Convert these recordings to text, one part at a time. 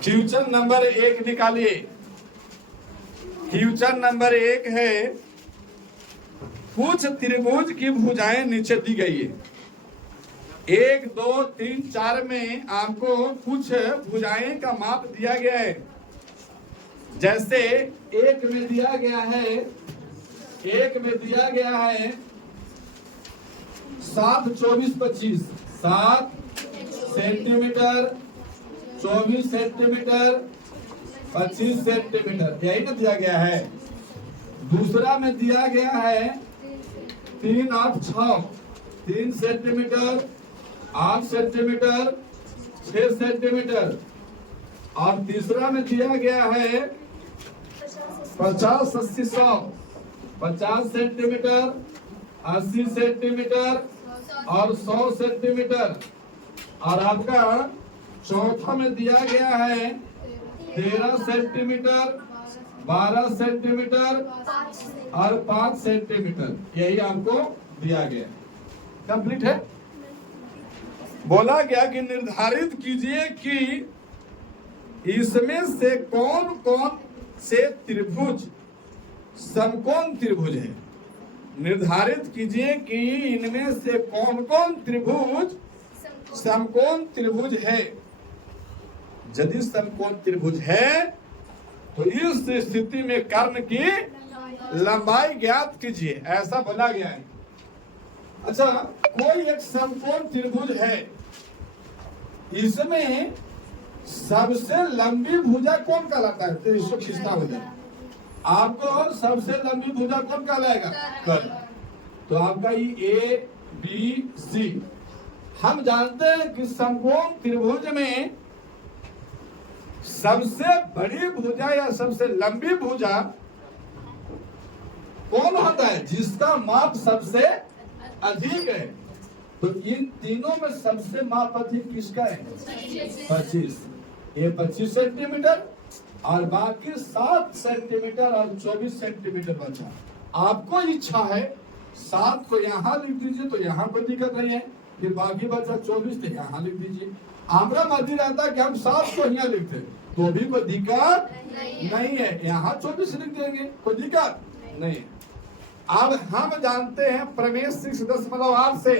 Question number 1 निकालिए। Question number 1 है, कुछ त्रिभुज की भुजाएं नीचे दी गई है। 1, 2, 3, 4 में आपको कुछ भुजाएं का माप दिया गया है। जैसे एक में दिया गया है 7, 24, 25, 7 सेंटीमीटर, 24 सेंटीमीटर, 25 सेंटीमीटर, यही ना दिया गया है। दूसरा में दिया गया है 3, 8, 6, 3 सेंटीमीटर, 8 सेंटीमीटर, 6 सेंटीमीटर। और तीसरा में दिया गया है 50, 80, 100, 50 सेंटीमीटर, 80 सेंटीमीटर और 100 सेंटीमीटर। और आपका चौथा में दिया गया है 13 सेंटीमीटर, 12 सेंटीमीटर और 5 सेंटीमीटर, यही आपको दिया गया। कंप्लीट है। बोला गया कि निर्धारित कीजिए कि इसमें से कौन कौन से त्रिभुज समकोण त्रिभुज है। निर्धारित कीजिए कि इनमें से कौन कौन त्रिभुज समकोण त्रिभुज है। यदि समकोण त्रिभुज है तो इस स्थिति में कर्ण की लंबाई ज्ञात कीजिए, ऐसा बोला गया है। अच्छा, कोई एक समकोण त्रिभुज है, इसमें सबसे लंबी भुजा कौन कहलाता है? तो इसको खींचना हो जाए आपको। सबसे लंबी भुजा कौन कहलाएगा? कर्ण। तो आपका ये A, B, C। हम जानते हैं कि समकोण त्रिभुज में सबसे बड़ी भुजा या सबसे लंबी भुजा कौन होता है? जिसका माप सबसे अधिक है। तो इन तीनों में सबसे माप अधिक किसका है? 25। ये 25 सेंटीमीटर और बाकी 7 सेंटीमीटर और 24 सेंटीमीटर बचा। आपको इच्छा है 7 को यहाँ लिख दीजिए तो यहाँ कोई दिक्कत नहीं है, फिर बाकी बचा 24 तो यहाँ लिख दीजिए। हमारा मर्जी रहता है कि हम 7 को यहाँ लिखते तो भी कोई दिक्कत नहीं है, यहाँ 24 लिख देंगे, कोई दिक्कत नहीं है। अब हम जानते हैं प्रमेय 6.8 से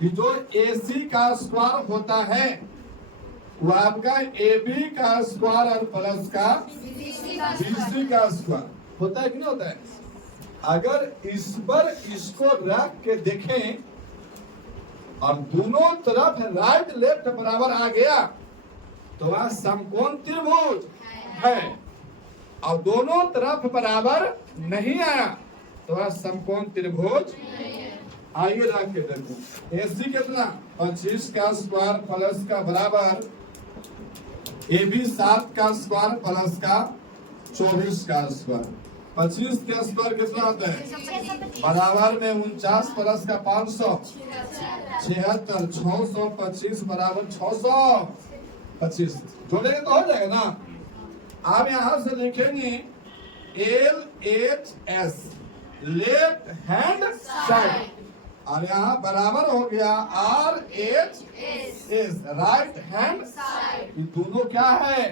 कि जो AC का स्क्वायर होता है वो आपका AB का स्क्वायर और प्लस का BC का स्क्वायर होता है कि नहीं होता है? अगर इस पर इसको रख के देखें और दोनों तरफ राइट लेफ्ट बराबर आ गया तो वह समकोण त्रिभुज है, और दोनों तरफ बराबर नहीं आया तो वह समकोण त्रिभुज। आइए रख के देखो। AC कितना? 25 का स्क्वायर प्लस का बराबर AB 7 का स्क्वायर प्लस का 24 का स्क्वायर। 25 का स्क्वायर कितना होता है? बराबर में 49 प्लस का 500, 76, 625 बराबर 625। जोड़ेंगे तो हो जाएगा ना। आप यहां से लिखेंगे LHS लेफ्ट हैंड साइड, और यहाँ बराबर हो गया RHS राइट हैंड साइड। ये दोनों क्या है?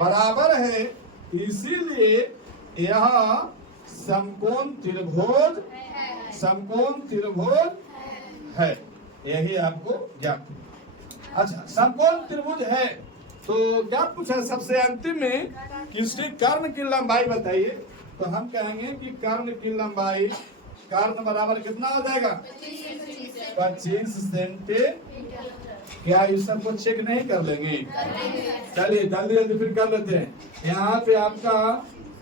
बराबर है, इसीलिए यह समकोण त्रिभुज है। यही आपको ज्ञात। अच्छा, समकोण त्रिभुज है तो क्या पूछा सबसे अंतिम में कि इसकी कर्ण की लंबाई बताइए। तो हम कहेंगे कि कर्ण की लंबाई, कर्ण बराबर कितना हो जाएगा? 25 सेंटीमीटर। क्या इस सबको चेक नहीं कर लेंगे? चलिए जल्दी जल्दी फिर कर लेते हैं। यहाँ पे आपका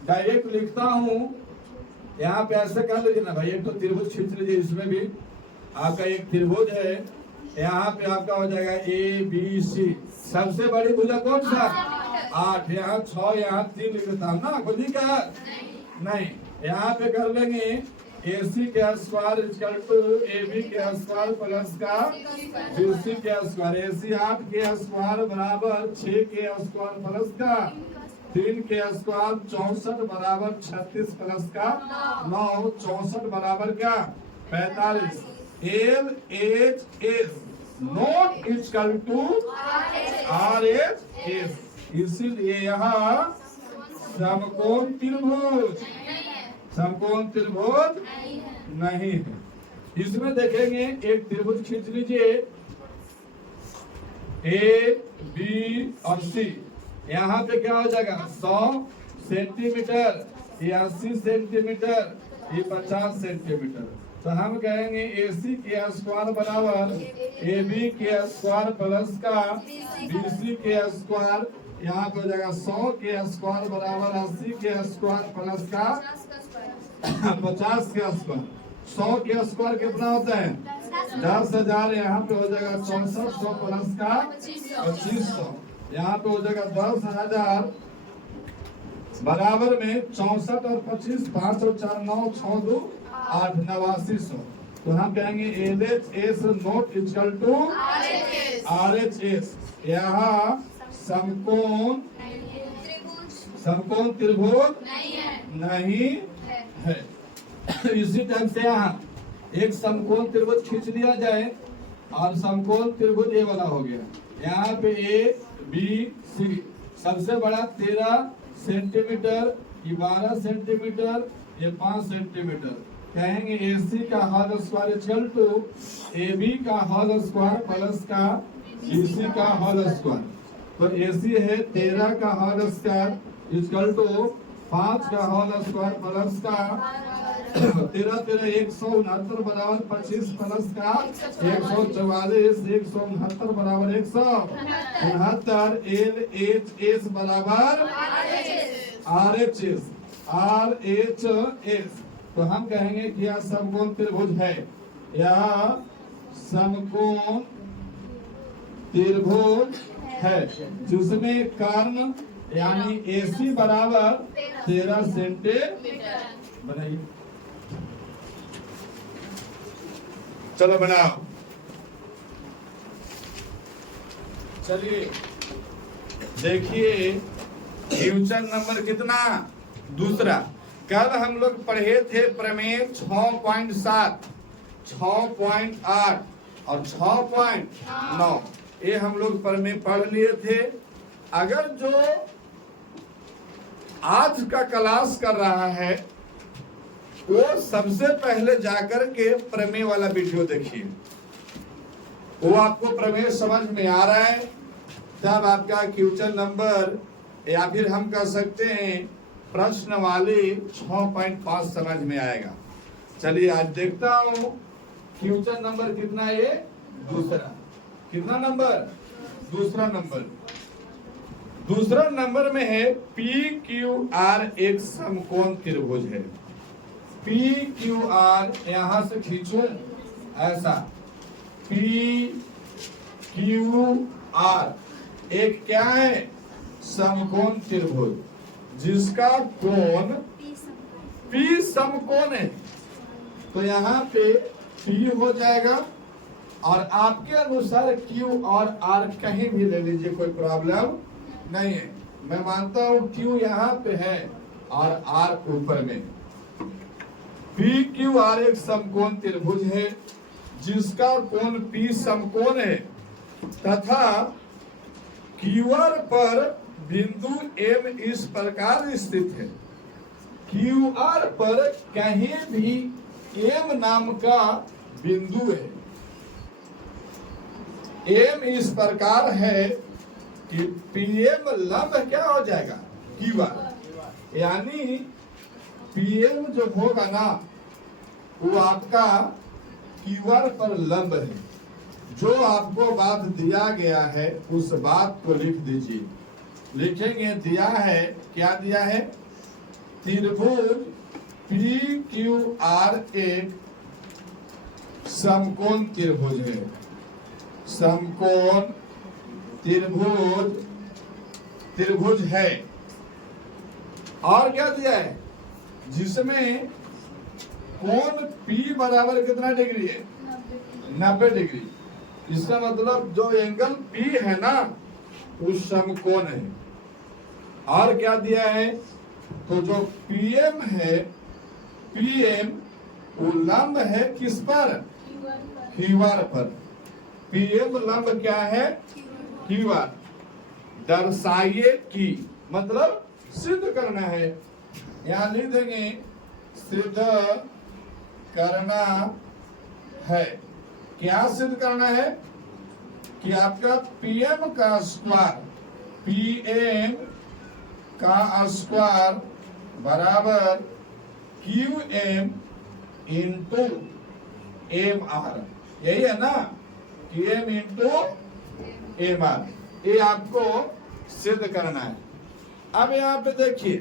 डायरेक्ट लिखता हूँ, यहाँ पे ऐसे कर लीजिए ना भाई, एक तो त्रिभुज खींच लीजिए। इसमें भी आपका एक त्रिभुज है, यहाँ पे आपका हो जाएगा ABC। सबसे बड़ी भुजा कौन सा? 8। यहाँ 6, यहाँ 3 लिख देता हूँ ना, कोई दिक्कत नहीं। यहाँ पे कर लेंगे AC के स्क्वायर इक्वल टू AB के स्क्वायर प्लस का BC के स्क्वायर। AC 8 के स्क्वायर बराबर 6 के स्क्वायर प्लस का 3 के स्क्वायर 64 बराबर 36 प्लस का 9, 64 बराबर क्या? 45। LHS not equal to RHS। इसीलिए यहाँ समकोण त्रिभुज, समकोण त्रिभुज नहीं है। इसमें देखेंगे एक त्रिभुज खींच लीजिए, ए बी और सी। यहाँ पे क्या हो जाएगा, 100 सेंटीमीटर, ये 80 सेंटीमीटर, ये 50 सेंटीमीटर। तो हम कहेंगे AC के स्क्वायर बराबर AB के स्क्वायर प्लस का BC के स्क्वायर, यहाँ पे हो जाएगा 100 के स्क्वायर बराबर 80 के स्क्वायर प्लस का 50 के स्क्वायर। 100 के स्क्वायर कितना होता है 10,000, यहाँ पे हो जाएगा 6400 प्लस का 2500, यहाँ पे हो जाएगा 10,000 बराबर में 64 और 25, 5 और 4 9, 6 2 8, 8900। तो हम कहेंगे LHS not equal to RHS। यहाँ समकोण त्रिभुज नहीं है। इसी टाइप से यहाँ एक समकोण त्रिभुज खींच लिया जाए और समकोण त्रिभुज ये वाला हो गया। यहाँ पे ABC सबसे बड़ा 13 सेंटीमीटर, ये 12 सेंटीमीटर, ये 5 सेंटीमीटर। कहेंगे AC का whole square equal to AB का होल स्क्वायर प्लस का BC का होल स्क्वायर। तो AC है 13 का होल स्क्वायर इक्वल टू 5 का होल स्क्वायर प्लस का 13 169 बराबर 25 प्लस का 144, 169 बराबर 169। LHS बराबर RHS। तो हम कहेंगे कि यह समकोण त्रिभुज है, यह समकोण त्रिभुज है जिसमें कर्ण यानी AC बराबर 13 सेंटीमीटर। बनाइए, चलो बनाओ। चलिए देखिए क्वेश्चन नंबर कितना, दूसरा। कल हम लोग पढ़े थे प्रमेय 6.7, 6.8 और 6.9, ये हम लोग प्रमेय पढ़ लिए थे। अगर जो आज का क्लास कर रहा है वो सबसे पहले जाकर के प्रमेय वाला वीडियो देखिए, वो आपको प्रमेय समझ में आ रहा है तब आपका क्वेश्चन नंबर या फिर हम कह सकते हैं प्रश्न वाले 6.5 समझ में आएगा। चलिए आज देखता हूँ क्वेश्चन नंबर कितना है, ये दूसरा। कितना नंबर, दूसरा नंबर। दूसरा नंबर में है PQR एक समकोण त्रिभुज है। PQR यहां से खींचूं ऐसा, PQR एक क्या है, समकोण त्रिभुज जिसका कोण P समकोण है। तो यहाँ पे P हो जाएगा और आपके अनुसार Q और R कहीं भी ले लीजिए, कोई प्रॉब्लम नहीं है। मैं मानता हूँ Q यहाँ पे है और R ऊपर में। PQR एक समकोण त्रिभुज है जिसका कोण P समकोण है तथा QR पर बिंदु M इस प्रकार स्थित है। QR पर कहीं भी M नाम का बिंदु है। M इस प्रकार है कि PM लंब क्या हो जाएगा, QR। यानी PM जो होगा ना वो आपका QR पर लंब है। जो आपको बात दिया गया है उस बात को लिख दीजिए। लिखेंगे, दिया है, क्या दिया है, त्रिभुज PQR एक समकोण त्रिभुज है। समकोण त्रिभुज है। और क्या दिया है, जिसमें कोण P बराबर कितना डिग्री है, 90 डिग्री। इसका मतलब जो एंगल P है ना उस समकोण है। और क्या दिया है, तो जो PM है, PM वो लंब है किस पर, QR पर। PM लंब क्या है, QR। दर्शाइए कि, मतलब सिद्ध करना है। यहां लिख देंगे सिद्ध करना है। क्या सिद्ध करना है? कि आपका पीएम का स्क्वायर, पीएम का स्क्वायर बराबर Q M into M R. यही है ना, Q M into M R. ये आपको सिद्ध करना है। अब यहाँ पे देखिए,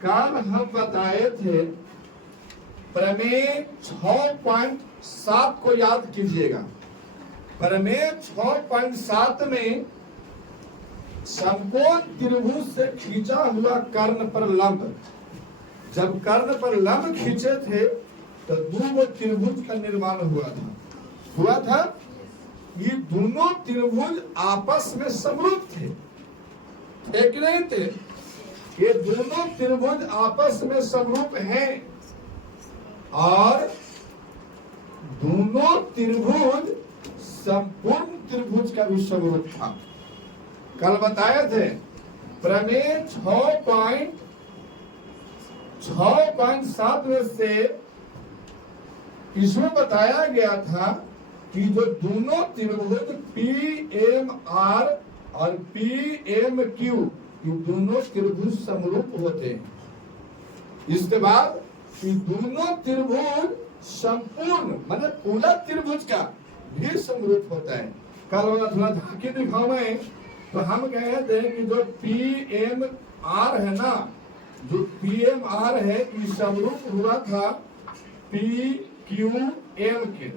कल हम बताए थे प्रमेय 6.7 को याद कीजिएगा। प्रमेय 6.7 में समकोण त्रिभुज से खींचा हुआ कर्ण पर लंब, जब कर्ण पर लंब खींचे थे तो दो त्रिभुज का निर्माण हुआ था। ये दोनों त्रिभुज आपस में समरूप थे, एक नहीं थे। ये दोनों त्रिभुज आपस में समरूप हैं और दोनों त्रिभुज संपूर्ण त्रिभुज का भी समरूप था। कल बताए थे प्रमेय 6.7 में से इसमें बताया गया था कि जो दोनों त्रिभुज PMR और PMQ, ये दोनों त्रिभुज समरूप होते हैं। इसके बाद ये दोनों त्रिभुज संपूर्ण मतलब पूरा त्रिभुज का भी समरूप होता है। कल वाला थोड़ा झांकी दिखाओ मैं, तो हम कहे थे कि जो PMR है ना, जो PMR है ये समरूप हुआ था PQM के,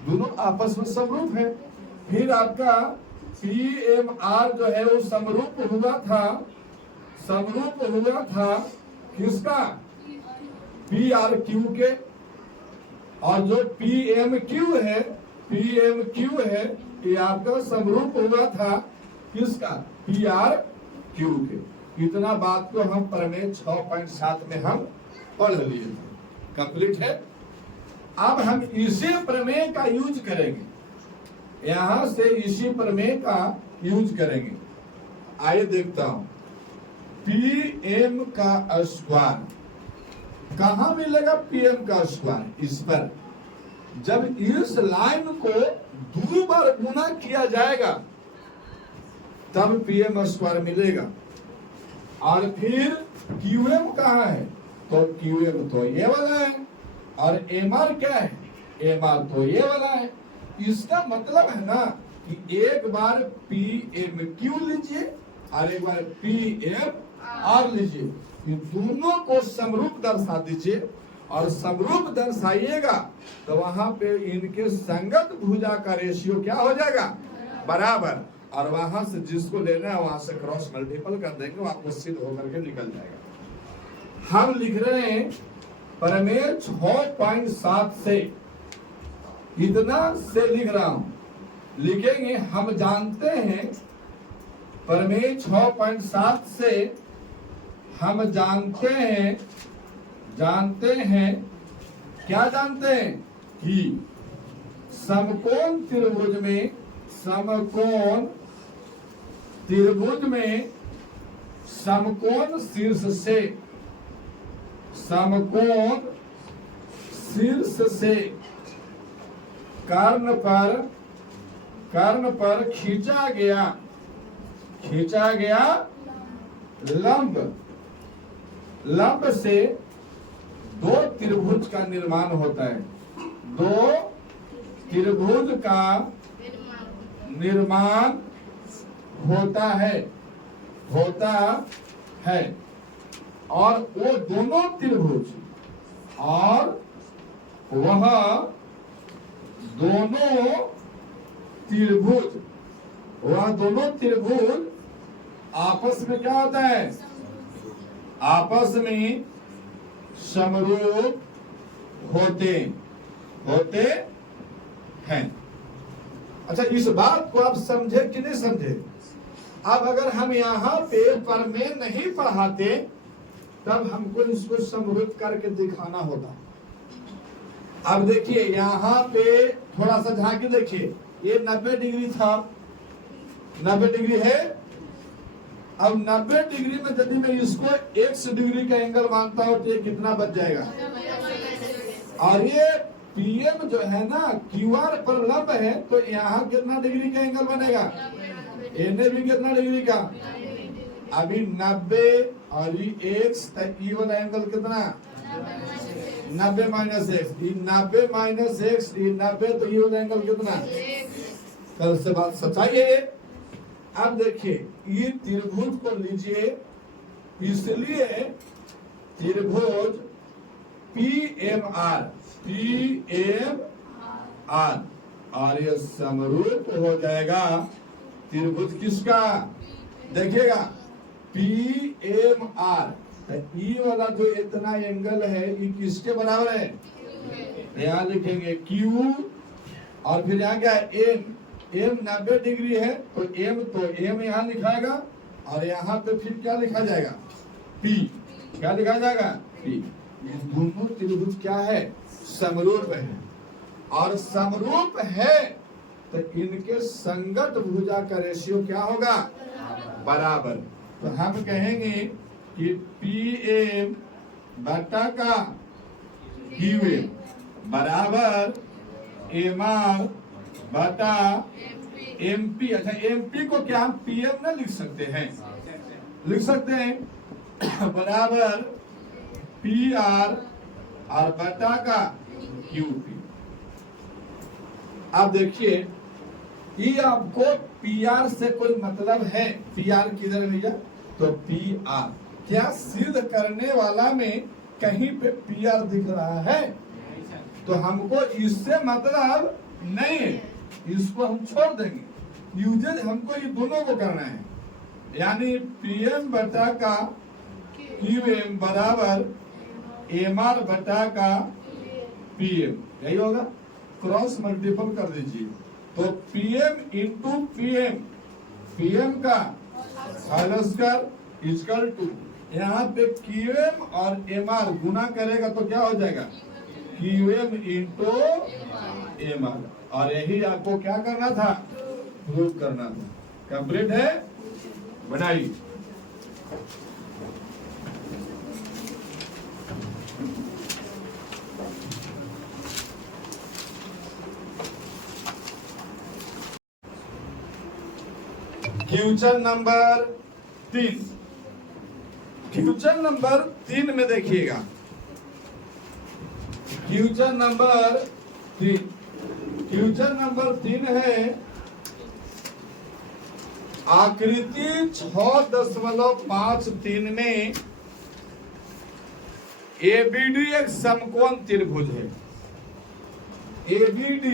दोनों आपस में समरूप है। फिर आपका PMR जो है वो समरूप हुआ था किसका? PRQ के। और जो PMQ है ये आपका समरूप हुआ था किसका? PRQ के। इतना बात को हम प्रमेय 6.7 में हम पढ़ लिए थे, कंप्लीट है। अब हम इसी प्रमेय का यूज करेंगे, यहां से इसी प्रमेय का यूज करेंगे। आइए देखता हूं, पीएम का स्क्वायर कहां मिलेगा? पीएम का स्क्वायर इस पर जब इस लाइन को 2 बार गुना किया जाएगा तब पीएम स्क्वायर मिलेगा। और फिर क्यूएम कहां है? तो क्यूएम तो ये वाला है, और एमआर क्या है? एमआर तो ये वाला है। इसका मतलब है ना कि एक बार PMQ लीजिए और एक बार PMR लीजिए, इन दोनों को समरूप दर्शा दीजिए। और समरूप दर्शाइएगा तो वहां पे इनके संगत भुजा का रेशियो क्या हो जाएगा? बराबर। और वहां से जिसको लेना है वहां से क्रॉस मल्टीपल कर देंगे, वो आपको सिद्ध होकर के निकल जाएगा। हम लिख रहे हैं प्रमेय 6.7 से, इतना से लिख रहा हूं, लिखेंगे। हम जानते हैं प्रमेय 6.7 से हम जानते हैं क्या जानते हैं? कि समकोण त्रिभुज में समकोण शीर्ष से कर्ण पर खींचा गया लंब से 2 त्रिभुज का निर्माण होता है। 2 त्रिभुज का निर्माण होता है और वो दोनों त्रिभुज दोनों त्रिभुज आपस में क्या होता है? आपस में समरूप होते हैं। अच्छा, इस बात को आप समझे कि नहीं समझे? अब अगर हम यहाँ पे प्रमेय नहीं पढ़ाते तब हमको इसको समरूप करके दिखाना होता। अब देखिए यहाँ पे थोड़ा सा झांकी देखिए, ये 90 डिग्री था, 90 डिग्री है, अब 90 डिग्री में यदि मैं इसको x डिग्री का एंगल मानता हूं तो ये कितना बच जाएगा? और ये PM जो है ना QR पर लंब है, तो यहाँ कितना डिग्री का एंगल बनेगा? एने भी कितना डिग्री का? अभी 90 और ये x, ई वाला एंगल कितना? 90 माइनस एक्स, 90 माइनस एक्स, 90, तो ये वाला एंगल कितना? कल से बात सच्चाई है। अब देखिए ये त्रिभुज को लीजिए, इसलिए त्रिभुज PMR और ये समरूप हो जाएगा त्रिभुज किसका? देखिएगा PMR, ई वाला जो इतना एंगल है ये किसके बराबर है? यहाँ लिखेंगे Q और फिर यहाँ क्या है? M 90 डिग्री है तो M यहाँ लिखाएगा और यहाँ पे फिर क्या लिखा जाएगा? P। क्या लिखा जाएगा? P। ये दोनों त्रिभुज क्या है? समरूप है। और समरूप है तो इनके संगत भुजा का रेशियो क्या होगा? बराबर। तो हम कहेंगे कि PM बटा का QM बराबर MR बटा MP। अच्छा, MP को क्या हम PM ना लिख सकते हैं? लिख सकते हैं बराबर PR और बटा का QP। अब देखिए ये आपको PR से कोई मतलब है? PR किधर भैया? तो PR क्या सिद्ध करने वाला में कहीं पे PR दिख रहा है? तो हमको इससे मतलब नहीं है, इसको हम छोड़ देंगे। यूजेज हमको ये दोनों को करना है, यानी PM बटा का QM बराबर MR बटा का PM, यही होगा। क्रॉस मल्टीपल कर दीजिए तो PM इंटू PM का होल स्क्वायर इक्वल टू, यहाँ पे QM और MR गुना करेगा तो क्या हो जाएगा? QM into MR। और यही आपको क्या करना था? प्रूव करना था। कंप्लीट है? बनाइए। Question number 3। क्वेश्चन नंबर 3 में देखिएगा, क्वेश्चन नंबर 3, क्वेश्चन नंबर 3 है आकृति 6.53 में ABD एक समकोण त्रिभुज है। ABD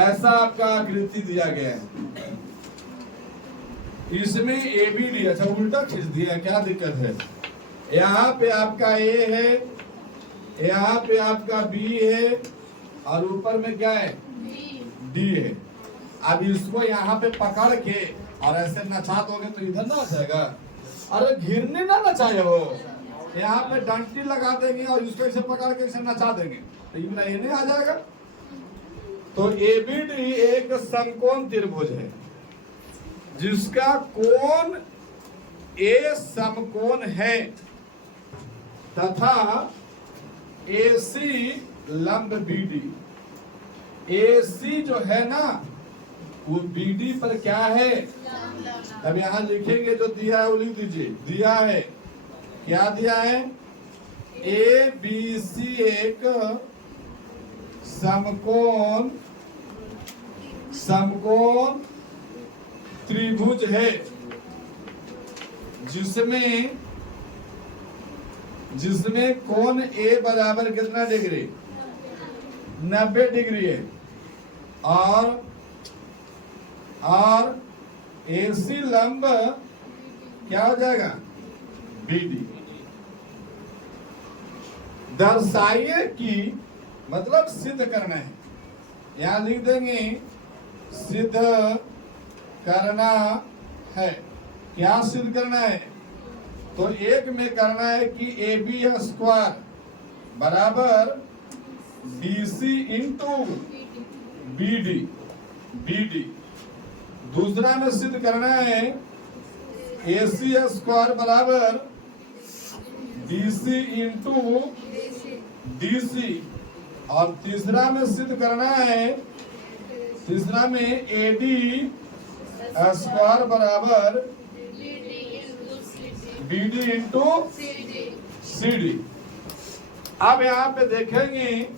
ऐसा आपका आकृति दिया गया है, इसमें ABD, अच्छा उल्टा खींच दिया, क्या दिक्कत है? यहाँ पे आपका A है, यहाँ पे आपका B है और ऊपर में क्या है? D है। अब इसको यहाँ पे पकड़ के और ऐसे नचा दोगे तो इधर ना आ जाएगा? अरे घिरने ना नचाए हो, यहाँ पे डंटी लगा देंगे और इसको ऐसे पकड़ के ऐसे नचा देंगे तो ये नहीं आ जाएगा। तो ABD एक समकोण त्रिभुज है जिसका कोण A समकोण है तथा AC लंब BD। AC जो है ना वो BD पर क्या है? अब यहाँ लिखेंगे जो दिया है वो लिख दीजिए। दिया है, क्या दिया है? ABC एक समकोण त्रिभुज है जिसमें कोण A बराबर कितना डिग्री? 90 डिग्री है और AC लंब क्या हो जाएगा? BD। दर्शाइए कि, मतलब सिद्ध करना है, यहां लिख देंगे सिद्ध करना है। क्या सिद्ध करना है? तो एक में करना है कि AB स्क्वायर बराबर DC इंटू BD दूसरा में सिद्ध करना है AC स्क्वायर बराबर DC इंटू DC, और तीसरा में सिद्ध करना है, तीसरा में AD स्क्वायर बराबर BD इंटू CD। अब यहाँ पे देखेंगे,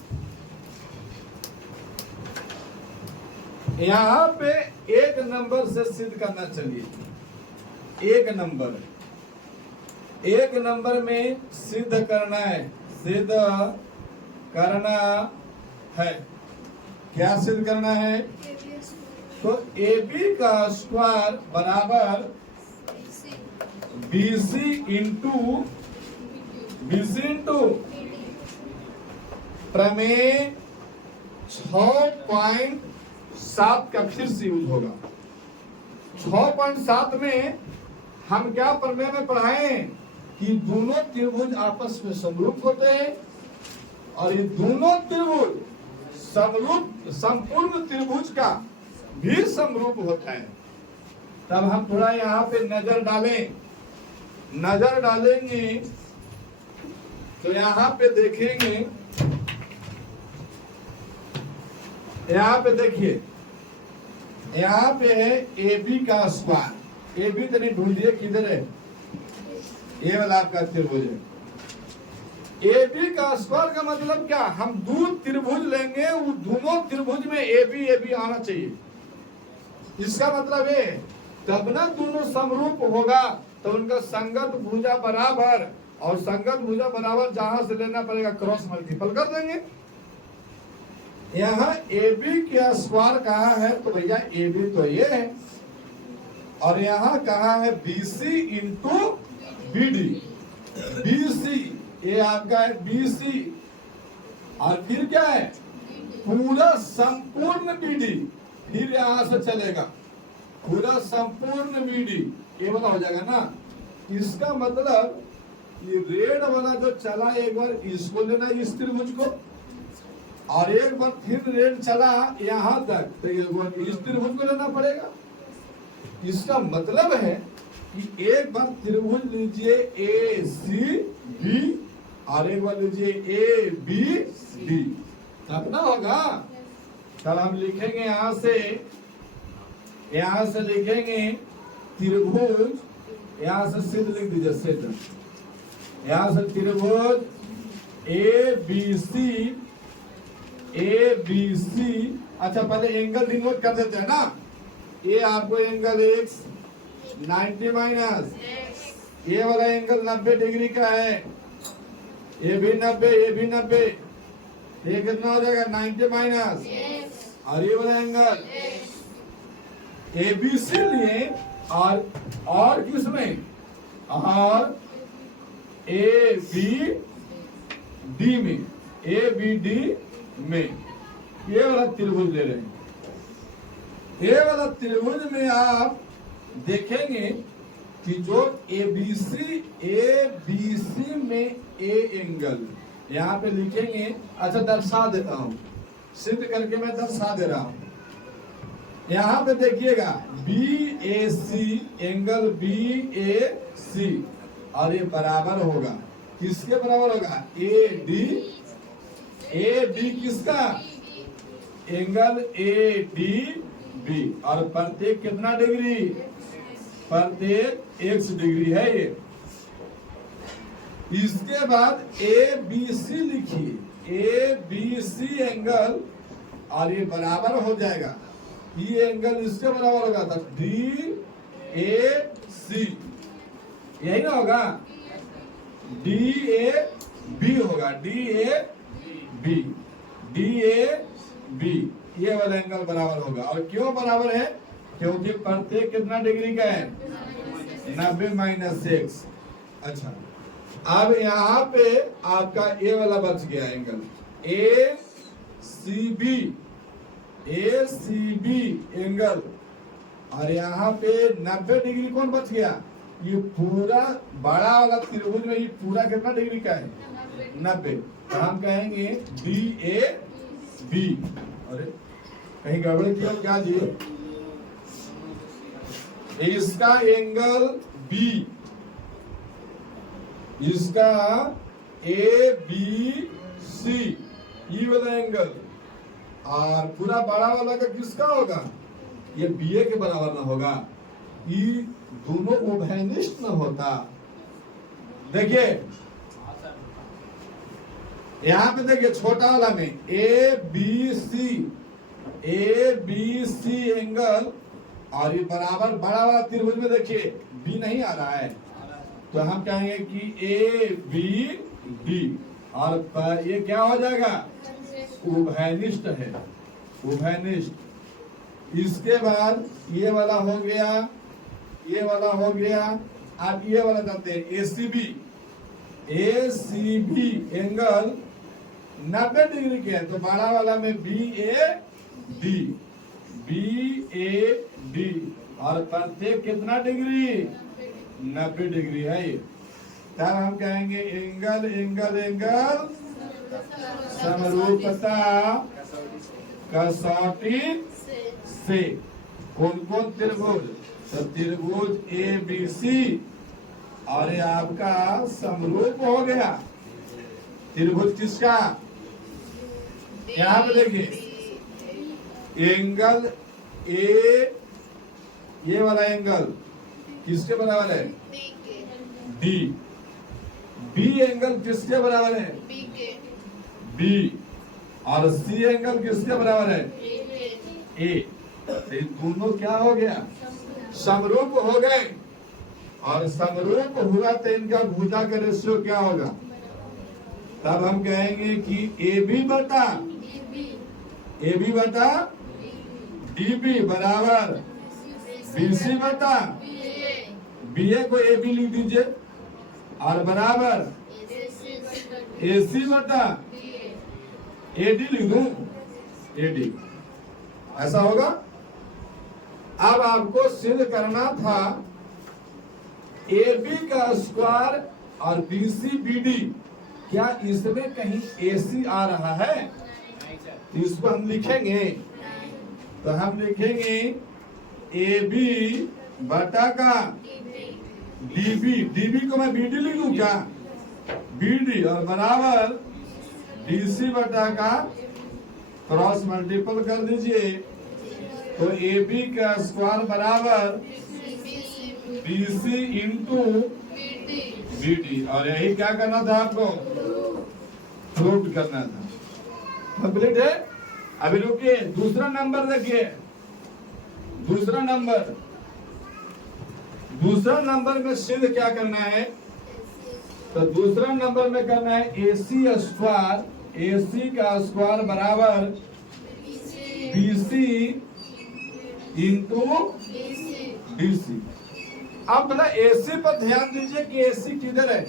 यहाँ पे एक नंबर से सिद्ध करना। चलिए एक नंबर में सिद्ध करना है, सिद्ध करना है। क्या सिद्ध करना है? तो AB का स्क्वायर बराबर BC इंटू प्रमेय 6.7 का फिर से यूज होगा। 6.7 में हम क्या प्रमेय में पढ़ाए कि दोनों त्रिभुज आपस में समरूप होते हैं, और ये दोनों त्रिभुज समरूप संपूर्ण त्रिभुज का भी समरूप होता है। तब हम थोड़ा यहाँ पे नजर डालेंगे तो यहाँ पे देखेंगे, यहाँ पे देखिए, यहाँ पे है AB का स्क्वायर। AB तो नहीं ढूंढिए किधर है, ये वाला आपका त्रिभुज है। AB का स्क्वायर का मतलब क्या? हम दो त्रिभुज लेंगे, वो दोनों त्रिभुज में AB आना चाहिए। इसका मतलब है तब ना दोनों समरूप होगा, तो उनका संगत भुजा बराबर, और संगत भुजा बराबर जहां से लेना पड़ेगा क्रॉस मल्टीपल कर देंगे। यहाँ AB का स्क्वायर कहाँ है? तो भैया AB तो ये है, और यहाँ कहाँ है? BC into BD। BC ये आपका है BC, और फिर क्या है? पूरा संपूर्ण BD, फिर यहाँ से चलेगा पूरा संपूर्ण BD, ये वाला हो जाएगा ना। इसका मतलब ये रेड वाला जो चला, एक बार इसको लेना इस त्रिभुज को, और एक बार फिर रेड चला यहाँ तक, तो एक बार इस त्रिभुज को लेना पड़ेगा। इसका मतलब है कि एक बार त्रिभुज लीजिए ACB, और एक बार लीजिए ABD, तब ना होगा। तब हम लिखेंगे यहाँ से लिखेंगे त्रिभुज, यहाँ से सिद्ध लिख दीजिए, सिद्ध। यहाँ से त्रिभुज ABC। अच्छा पहले एंगल डिनोट कर देते हैं ना। ये आपको एंगल X 90 माइनस, ये वाला एंगल 90 डिग्री का है, ये भी 90, ये कितना हो जाएगा? 90 माइनस, और ये वाला एंगल ABC लिए, और किसमें? और ABD में ये वाला त्रिभुज ले रहे हैं। ये वाला त्रिभुज में आप देखेंगे कि जो ABC में A एंगल यहाँ पे लिखेंगे। अच्छा दर्शा देता हूँ, सिद्ध करके मैं दर्शा दे रहा हूँ। यहाँ पे देखिएगा BAC एंगल BAC, और ये बराबर होगा, किसके बराबर होगा? AD किसका? एंगल ADB, और प्रत्येक कितना डिग्री? प्रत्येक X डिग्री है ये। इसके बाद ABC लिखिए, ABC एंगल, और ये बराबर हो जाएगा, ये एंगल इसके बराबर होगा, तो DAC, यही ना होगा? DAB होगा, DAB, ये वाला एंगल बराबर होगा। और क्यों बराबर है? क्योंकि प्रत्येक कितना डिग्री का है? 90 माइनस X। अच्छा अब यहाँ पे आपका ये वाला बच गया एंगल ACB एंगल, और यहाँ पे 90 डिग्री कौन बच गया? ये पूरा बड़ा वाला त्रिभुज में ये पूरा कितना डिग्री का है? 90। तो हम कहेंगे DAB। अरे कहीं गड़बड़ किया क्या जी? इसका एंगल बी, इसका ए बी सी, ये वाला एंगल, और पूरा बड़ा वाला का किसका होगा? ये बी ए के बराबर ना होगा, ये दोनों उभयनिष्ठ न होता। देखिए यहां पे देखिए छोटा वाला में ए बी सी एंगल, और ये बराबर बड़ा वाला त्रिभुज में देखिए बी नहीं आ रहा है, तो हम कहेंगे कि ए बी डी, और ये क्या हो जाएगा? उभयनिष्ठ है, उभयनिष्ठ। इसके बाद ये वाला हो गया, ये वाला हो गया। अब ये वाला करते हैं ए सी बी एंगल 90 डिग्री के है, तो बड़ा वाला में बी ए डी, और प्रत्येक कितना डिग्री? 90 डिग्री है ये। तब हम कहेंगे एंगल एंगल एंगल समरूपता कसौटी से। कौन कौन त्रिभुज? तो त्रिभुज ए बी सी, और ये आपका समरूप हो गया। त्रिभुज किसका? यहाँ पे देखिए एंगल ए, ये वाला एंगल किसके बराबर है? डी। बी एंगल किसके बराबर है? बी। और सी एंगल किसके बराबर है? ए। तो दोनों क्या हो गया? समरूप हो गए, और समरूप हुआ तो इनका भुजा का रेशियो क्या होगा? तब हम कहेंगे कि ए बी बटा डी बी बराबर बी सी बटा बी ए को ए बी लिख दीजिए, और बराबर ए सी बटा ए डी लिख दूं, ए डी। ऐसा होगा। अब आपको सिद्ध करना था ए बी का स्क्वायर और बी सी बी डी, क्या इसमें कहीं ए सी आ रहा है? तो इसको हम लिखेंगे, तो हम लिखेंगे ए बी बटा का डी बी को मैं बी डी लिख दूं क्या? बी डी, और बराबर डी सी बटा का क्रॉस मल्टीपल कर दीजिए, तो ए बी का स्क्वायर बराबर B C into B D. और यही क्या करना था आपको? प्रूव करना था। कंप्लीट है। अभी रुकिए, दूसरा नंबर देखिए। दूसरा नंबर में सिद्ध क्या करना है? तो दूसरा नंबर में करना है ए सी स्क्वायर, ए सी का स्क्वायर बराबर B C into B C. अब बोला एसी पर ध्यान दीजिए कि एसी किधर है।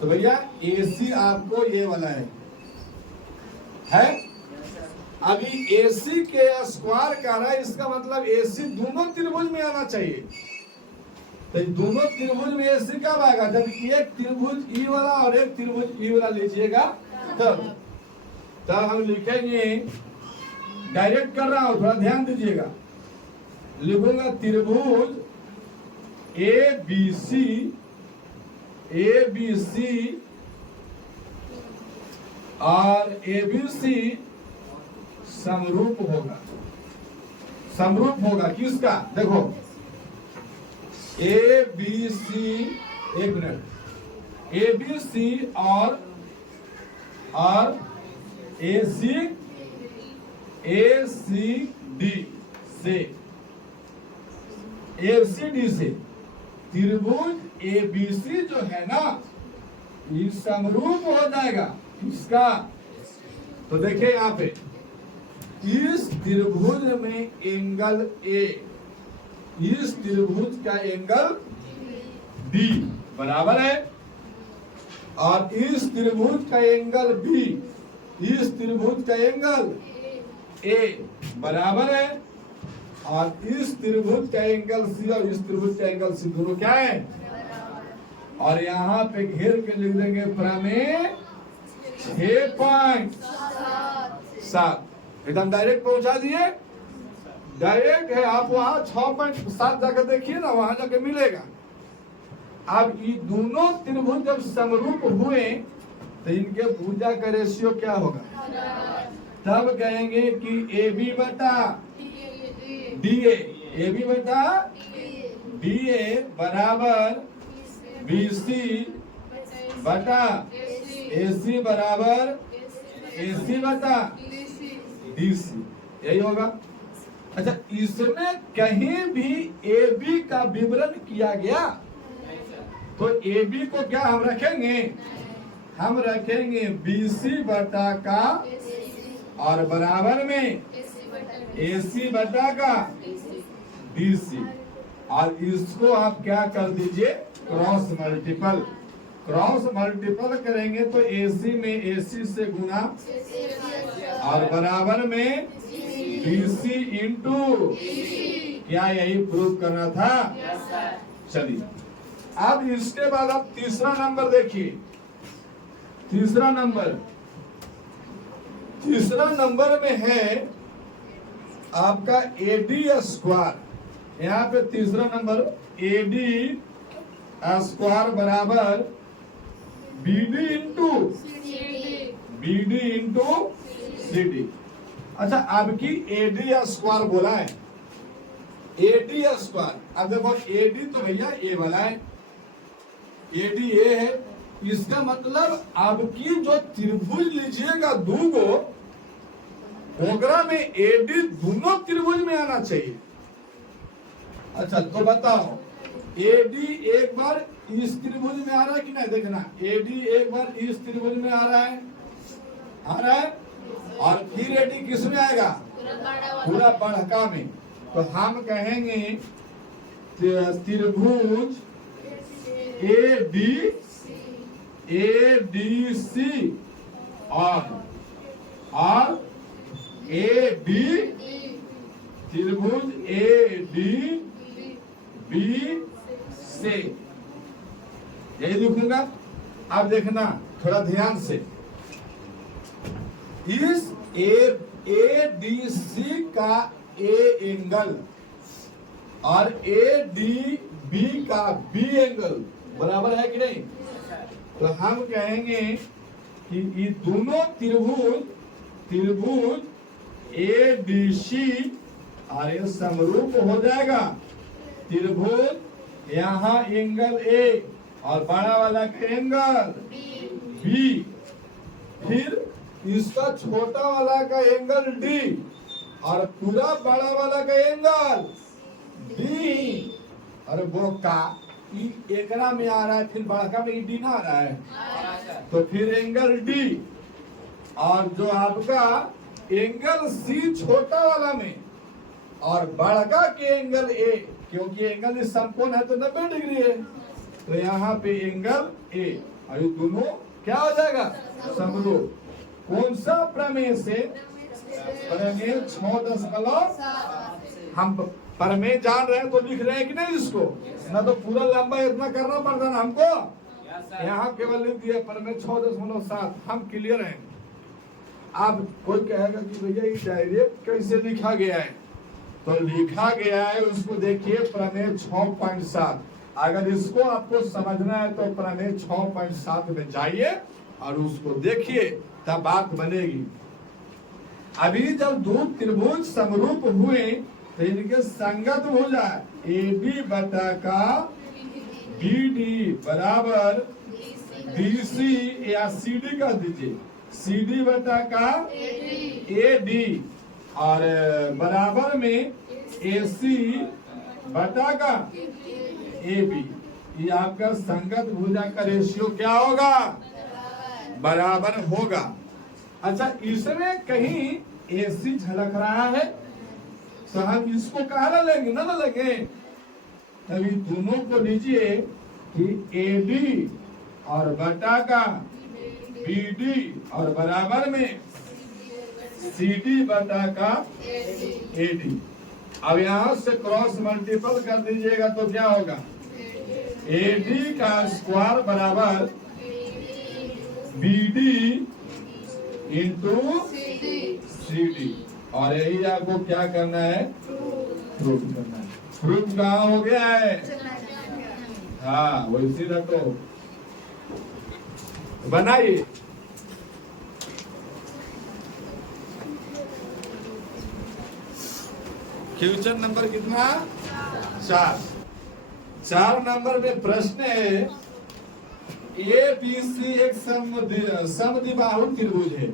तो भैया एसी आपको ये वाला है? अभी एसी के स्क्वायर कर रहा है, इसका मतलब एसी दोनों त्रिभुज में आना चाहिए। तो दोनों त्रिभुज में एसी कब आएगा? जब एक त्रिभुज ई वाला और एक त्रिभुज ई वाला लीजिएगा तब हम लिखेंगे, डायरेक्ट कर रहा हूं, थोड़ा ध्यान दीजिएगा। लिखूंगा त्रिभुज ए बी सी और ए बी सी समरूप होगा किसका? देखो ए बी सी, एक मिनट, ए बी सी और ए सी डी से त्रिभुज ए बी सी जो है ना, ये समरूप हो जाएगा इसका। तो देखिए यहाँ पे इस त्रिभुज में एंगल ए, इस त्रिभुज का एंगल डी बराबर है, और इस त्रिभुज का एंगल बी, इस त्रिभुज का एंगल ए बराबर है, और इस त्रिभुज का एंगल सी और इस त्रिभुज का एंगल सी दोनों क्या है? और यहाँ पे घेर के लिख देंगे प्रमेय 6.7। एकदम डायरेक्ट पहुंचा दिए। डायरेक्ट है, आप वहां 6.7 जाकर देखिए ना, वहां जाकर मिलेगा। अब ये दोनों त्रिभुज जब समरूप हुए तो इनके भुजा का रेशियो क्या होगा? तब कहेंगे कि ए बी बटा डी ए बी बटा डी ए बराबर बी सी बटा ए सी बराबर ए सी बटा डी सी, यही होगा। अच्छा, इसमें कहीं भी ए बी का विवरण किया गया तो ए बी को क्या हम रखेंगे? हम रखेंगे बी सी बटा का और बराबर में ए सी बटा का डी सी, और इसको आप क्या कर दीजिए? Cross multiple. क्रॉस मल्टीपल करेंगे तो ए सी में ए सी से गुना और बराबर में बी सी इंटू, क्या यही प्रूव करना था? चलिए, अब इसके बाद आप तीसरा नंबर देखिए। तीसरा नंबर में है आपका एडी स्क्वायर। यहाँ पे तीसरा नंबर एडी स्क्वायर बराबर बीडी इंटू सीडी। अच्छा, आपकी एडी स्क्वायर बोला है, एडी स्क्वायर। अब देखो एडी तो भैया ए वाला है, एडी ए है, इसका मतलब आपकी जो त्रिभुज लीजिएगा दूगो, ओकरा में एडी दोनों त्रिभुज में आना चाहिए। अच्छा, तो बताओ एडी एक बार इस त्रिभुज में आ रहा है कि नहीं? देखना, एडी एक बार इस त्रिभुज में आ रहा है, और फिर एडी किस में आएगा? पूरा बढ़का में। तो हम कहेंगे त्रिभुज ए डी सी और ए बी, त्रिभुज ए डी बी से, यही लिखूंगा। अब देखना थोड़ा ध्यान से, इस ए डी सी का ए एंगल और ए डी बी का बी एंगल बराबर है कि नहीं? तो हम कहेंगे कि ये दोनों त्रिभुज ए डी सी और ये समरूप हो जाएगा। त्रिभुज यहाँ एंगल ए और बड़ा वाला का एंगल बी, फिर इसका छोटा वाला का एंगल डी और पूरा बड़ा वाला का एंगल डी। और वो का एकरा में आ रहा है, फिर बड़का में डी ना आ रहा है, तो फिर एंगल डी और जो आपका एंगल सी छोटा वाला में और बड़का के एंगल ए, क्योंकि एंगल इस समकोण है तो 90 डिग्री है, तो यहाँ पे एंगल ए, और ये दोनों क्या हो जाएगा? समरूप। कौन सा प्रमेय से? प्रमेय 6.7। हम प्रमेय जान रहे हैं तो लिख रहे हैं कि नहीं इसको? ना तो पूरा लंबा इतना करना पड़ता ना हमको, यहाँ केवल लिख दिया प्रमेय 6.7। हम क्लियर हैं। अब कोई कहेगा कि भैया ये डायरेक्ट कैसे लिखा गया है? तो लिखा गया है उसको देखिए, प्रमेय 6.7। अगर इसको आपको समझना है तो प्रमेय 6.7 में जाइए और उसको देखिए, तब बात बनेगी। अभी जब दो त्रिभुज समरूप हुए तो इनके संगत हो जाए ए बी बटा का बी डी बराबर बी सी या सी डी कर दीजिए, सी डी बटा का ए डी और बराबर में ए सी बटा का ए बी। ये आपका संगत भुजा का रेशियो क्या होगा? बराबर होगा। अच्छा, इसमें कहीं ए सी झलक रहा है तो हम इसको कहा लेंगे ना लगे। अभी दोनों को लीजिए कि ए डी और बटा का बी डी और बराबर में सी डी बटा का ए डी। अब यहां से क्रॉस मल्टीपल कर दीजिएगा तो क्या होगा? ए डी का स्क्वायर बराबर B D into C D, और यही आपको क्या करना है, प्रूफ करना है। प्रूफ कहाँ हो गया है, हाँ वैसे रखो, बनाइए। क्वेश्चन नंबर कितना, 4 नंबर में प्रश्न है, ए बी सी एक समद्विबाहु त्रिभुज है।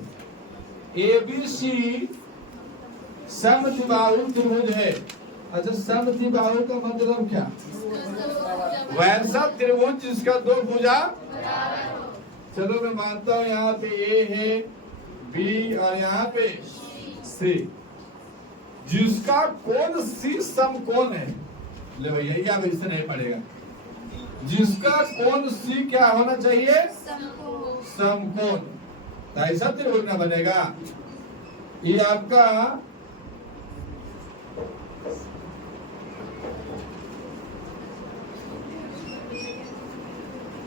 ए बी सी समद्विबाहु त्रिभुज है। अच्छा, समद्विबाहु का मतलब क्या, वैसा त्रिभुज जिसका 2 भुजा। चलो मैं मानता हूं यहाँ पे ए है, बी और यहाँ पे सी, जिसका कोण सी समकोण है। ले भैया ये अब इससे नहीं पड़ेगा, जिसका कोण सी क्या होना चाहिए, समकोण। तो ऐसा त्रिभुज ना बनेगा। ये आपका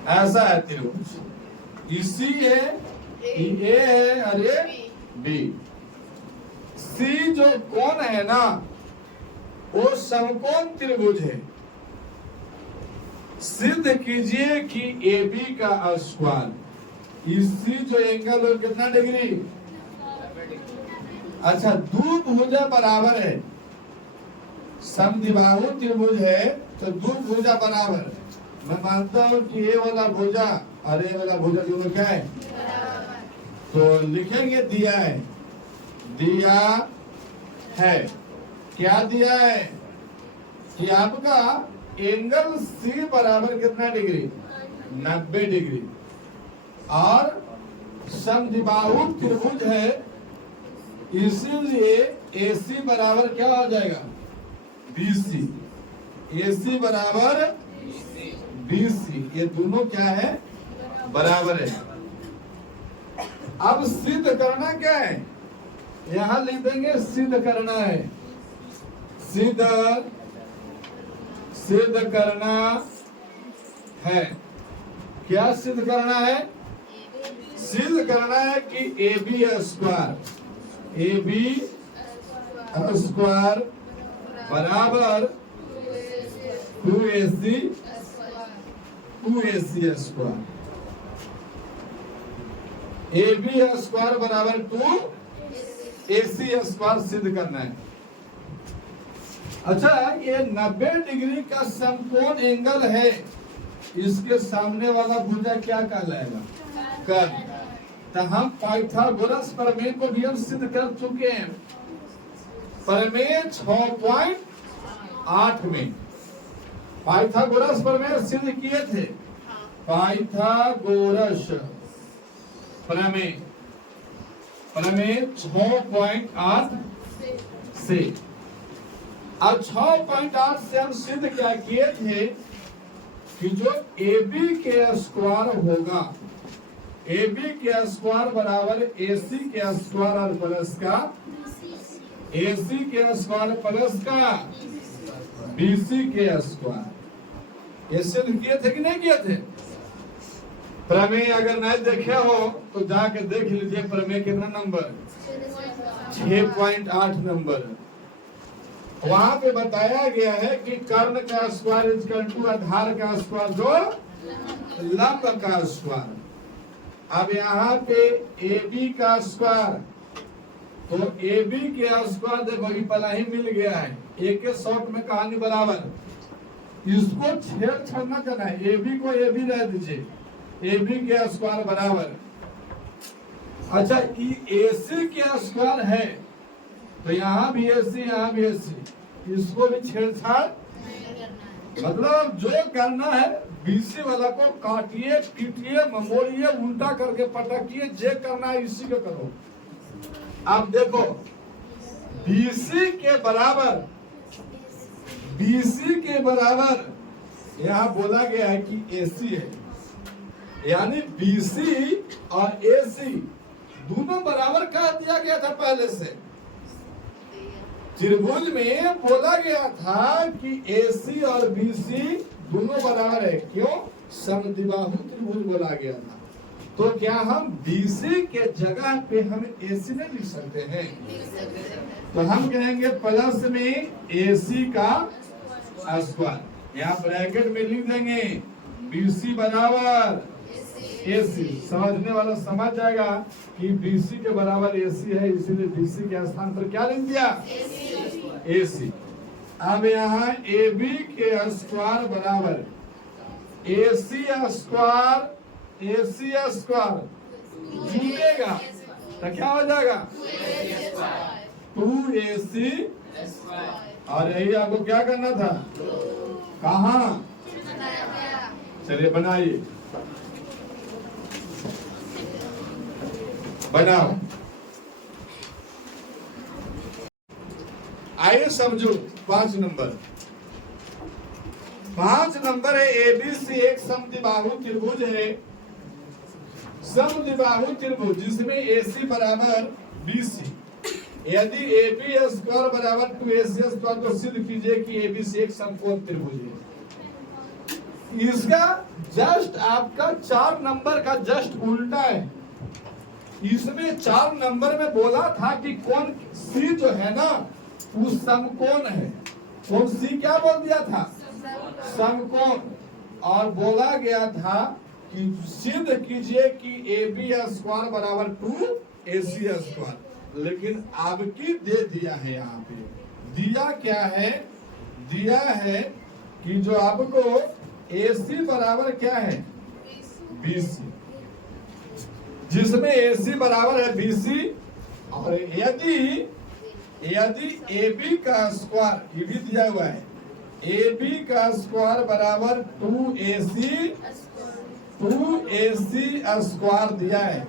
ऐसा है त्रिभुज, इसी है, ए है और ये बी। सी जो कोण है ना, वो समकोण त्रिभुज है। सिद्ध कीजिए कि ए बी का स्क्वायर, इसी जो एंगल हो कितना डिग्री। अच्छा, 2 भुजा बराबर है, समद्विबाहु त्रिभुज है तो 2 भुजा बराबर। मैं मानता हूं कि ए वाला भुजा और ए वाला भुजा दोनों क्या है, तो लिखेंगे दिया है, दिया है, क्या दिया है कि आपका एंगल सी बराबर कितना डिग्री, 90 डिग्री, और समद्विबाहु त्रिभुज है, इसीलिए AC बराबर क्या हो जाएगा, BC। AC बराबर BC, ये दोनों क्या है, बराबर है। अब सिद्ध करना क्या है, यहां लिख देंगे सिद्ध करना है। सिद्ध करना है, क्या सिद्ध करना है, सिद्ध करना है कि AB स्क्वायर बराबर 2AC स्क्वायर। AB स्क्वायर बराबर 2AC स्क्वायर सिद्ध करना है। अच्छा, ये 90 डिग्री का समकोण एंगल है, इसके सामने वाला भुजा क्या कहलाएगा, कर्ण। तो हम पाइथागोरस प्रमेय को भी हम सिद्ध कर चुके हैं। प्रमेय 6.8 में पाइथागोरस प्रमेय सिद्ध किए थे। पाइथागोरस प्रमेय 6.8 से, अब 6.8 से हम सिद्ध क्या किए थे कि जो AB के स्क्वायर होगा, AB के स्क्वायर बराबर AC के स्क्वायर और प्लस का AC के स्क्वायर प्लस का BC के स्क्वायर। ये सिद्ध किए थे कि नहीं किए थे। प्रमेय अगर नहीं देखे हो तो जाके देख लीजिए, प्रमेय कितना नंबर, 6.8 नंबर। वहां पे बताया गया है कि कर्ण का स्क्वायर इक्वल टू आधार का स्क्वायर जो लंब का स्क्वायर। अब यहाँ पे AB का स्क्वायर, तो AB के स्क्वायर देखो ये पहला ही मिल गया है, एक के शॉर्ट में कहानी बराबर। इसको छेड़ ना करना है, AB को AB रह दीजिए, AB के स्क्वायर बराबर। अच्छा, AC के स्क्वायर है तो यहाँ भी AC, यहाँ भी AC, इसको भी छेड़छाड़, मतलब जो करना है BC वाला को काटिए, पीटिए, ममोड़िए, उल्टा करके पटकिए, जे करना है इसी को करो। अब देखो BC के बराबर यहाँ बोला गया है कि AC है, यानी BC और AC दोनों बराबर कह दिया गया था पहले से। त्रिभुज में बोला गया था कि AC और BC दोनों बराबर है, क्यों, समद्विबाहु त्रिभुज बोला गया था। तो क्या हम BC के जगह पे हम AC नहीं लिख सकते हैं, तो हम कहेंगे प्लस में AC का स्क्वायर, यहाँ ब्रैकेट में लिख देंगे BC बराबर AC। समझने वाला समझ जाएगा कि BC के बराबर AC है, इसीलिए BC के स्थान पर क्या लिख दिया, AC। अब यहाँ AB के स्क्वायर बराबर AC स्क्वायर जुड़ेगा तो क्या हो जाएगा 2AC, और यही आपको क्या करना था, कहाँ, चलिए बनाइए, बनाओ। आइए समझो 5 नंबर। 5 नंबर है ABC एक समद्विबाहु त्रिभुज है, समद्विबाहु त्रिभुज जिसमें AC बराबर BC। यदि AB स्क्वायर बराबर 2AC स्क्वायर तो सिद्ध कीजिए कि ABC एक समकोण त्रिभुज है। इसका जस्ट आपका 4 नंबर का जस्ट उल्टा है। इसमें 4 नंबर में बोला था कि कौन C जो है ना वो समकोण है, कौन C क्या बोल दिया था, समकोण, और बोला गया था कि सिद्ध कीजिए कि AB स्क्वायर बराबर 2AC स्क्वायर। लेकिन आपकी दे दिया है, यहाँ पे दिया क्या है, दिया है कि जो आपको AC बराबर क्या है BC, जिसमें AC बराबर है BC, और यदि AB का स्क्वायर ये भी दिया हुआ है, AB का स्क्वायर बराबर 2AC स्क्वायर दिया है,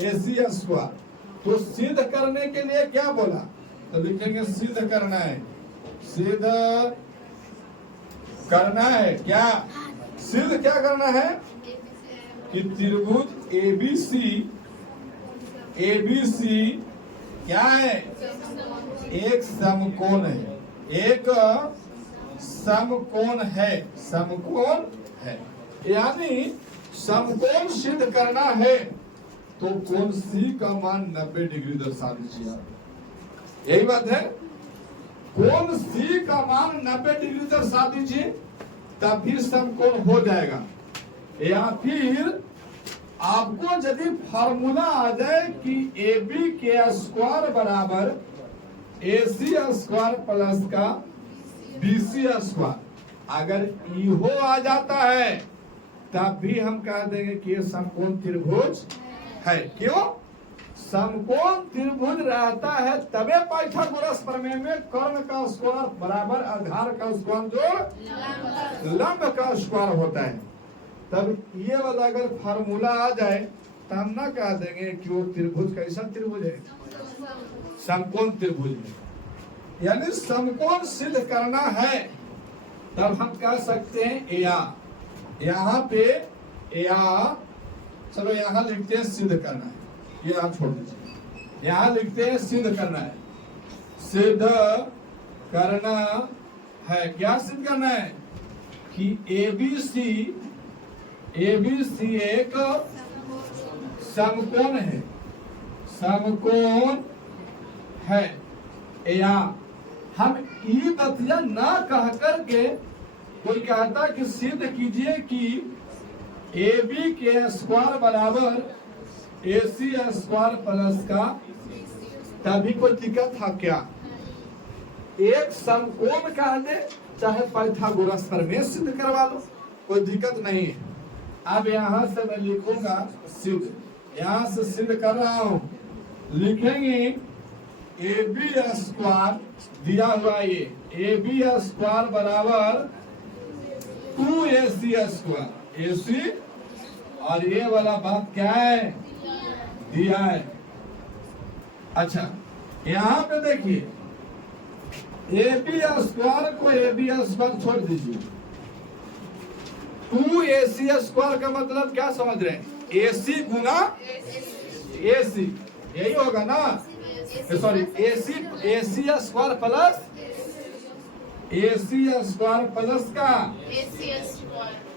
AC स्क्वायर। तो सिद्ध करने के लिए क्या बोला, तो लिखेंगे सिद्ध करना है, सिद्ध करना है, क्या सिद्ध क्या करना है कि त्रिभुज ABC क्या है, एक समकोण है, एक समकोण है, समकोण है। यानी समकोण सिद्ध करना है तो कोण C का मान 90 डिग्री दर्शा दीजिए आप। यही बात है, कोण C का मान 90 डिग्री दर्शा दीजिए तभी समकोण हो जाएगा। या फिर आपको यदि फार्मूला आ जाए कि AB के स्क्वायर बराबर AC स्क्वायर प्लस का BC स्क्वायर, अगर इहो आ जाता है तब भी हम कह देंगे कि ये समकोण त्रिभुज है। क्यों, समकोण त्रिभुज रहता है तबे पाइथागोरस प्रमेय में कर्ण का स्क्वायर बराबर आधार का स्क्वायर जोड़ लंब का स्क्वायर होता है। तब ये वाला अगर फार्मूला आ जाए तो हम ना कह देंगे कि वो त्रिभुज कैसा त्रिभुज है, समकोण त्रिभुज है। यानी समकोण सिद्ध करना है तब हम कह सकते हैं या, यहाँ पे या, चलो यहाँ लिखते हैं सिद्ध करना है, ये आप छोड़ दीजिए, यहाँ लिखते हैं सिद्ध करना है, सिद्ध करना है। क्या सिद्ध करना है कि ABC एक समकोण है, समकोण है। या हम ये बतिया ना कह करके कोई कहता कि सिद्ध कीजिए कि AB के स्क्वायर बराबर AC स्क्वायर प्लस का, तभी कोई दिक्कत था क्या, एक समकोण कह दे चाहे पाइथागोरस प्रमेय सिद्ध करवा लो, कोई दिक्कत नहीं है। अब यहाँ से मैं लिखूंगा सिद्ध, यहाँ से सिद्ध कर रहा हूं, लिखेंगे AB स्क्वायर दिया हुआ, ये AB स्क्वायर बराबर 2AC स्क्वायर, AC, और ये वाला बात क्या है, दिया है। अच्छा यहाँ पे देखिए AB स्क्वायर को AB स्क्वायर छोड़ दीजिए, 2AC स्क्वायर का मतलब क्या समझ रहे हैं, AC गुना AC, यही होगा ना, sorry AC square plus AC square plus का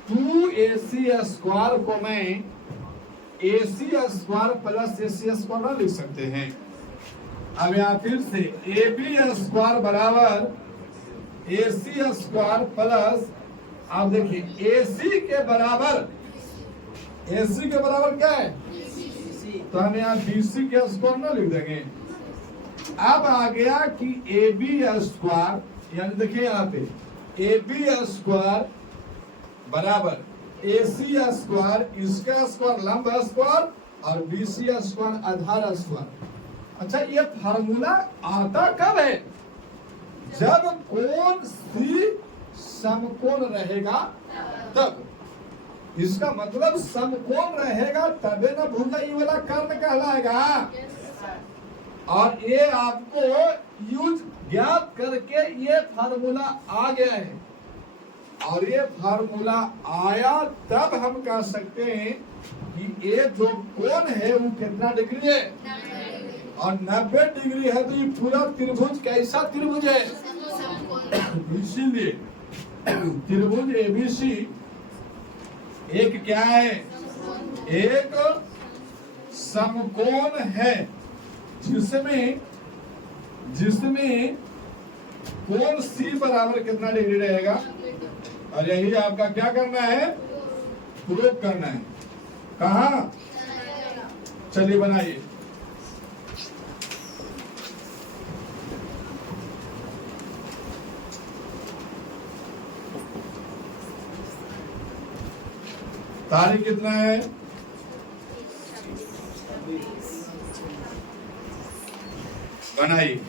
2AC स्क्वायर को मैं AC square plus AC square लिख सकते हैं। अब यहाँ फिर से ए बी स्क्वायर बराबर ए सी स्क्वायर प्लस, आप देखिए ए सी के बराबर क्या है, तो हम यहाँ बी सी के स्क्वायर ना लिख देंगे। अब आ गया कि ए बी स्क्वायर, यानी देखिए यहाँ पे ए बी स्क्वायर बराबर ए सी स्क्वायर, इसका स्क्वायर लंब स्क्वायर और बी सी स्क्वायर आधार स्क्वायर। अच्छा, ये फार्मूला आता कब है? जब कोण सी समकोण रहेगा तब। इसका मतलब समकोण रहेगा तबे ना भुजा ये वाला कर्ण कहलाएगा। और ये आपको यूज ज्ञात करके ये फार्मूला आ गया है, और ये फार्मूला आया तब हम कह सकते हैं कि ये जो कोण है वो कितना डिग्री है, और 90 डिग्री है। तो ये पूरा त्रिभुज कैसा त्रिभुज है? इसीलिए त्रिभुज एबीसी एक क्या है? एक समकोण है, जिसमें कोण सी बराबर कितना डिग्री रहेगा, और यही आपका क्या करना है? प्रूव करना है। कहाँ? चलिए बनाइए। तारीख कितना है? बनाइए।